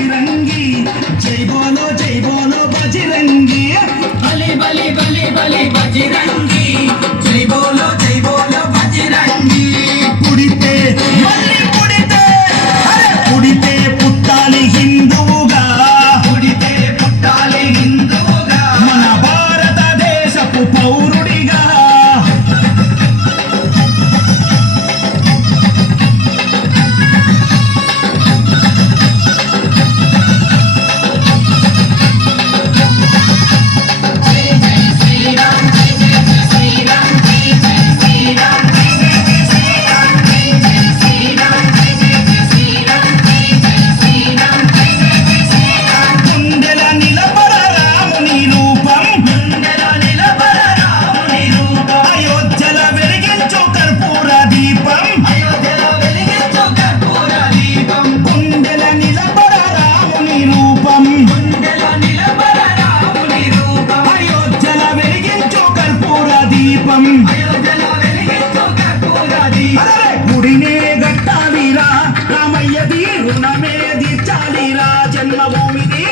बजरंगी जय बोलो बजरंगी बली बली बली बली बजरंगी जय बोलो बजरंगी पुड़िते मल्ली पुड़िते अरे पुड़िते पुट्टाली हिंदुवुगा पुड़िते पुट्टाली हिंदुवुगा मन भारत देशपु पौरुडिगा గుడినే గట్టాలిరా రామయ్యది రుణమే తీర్చాలిరా జన్మభూమిది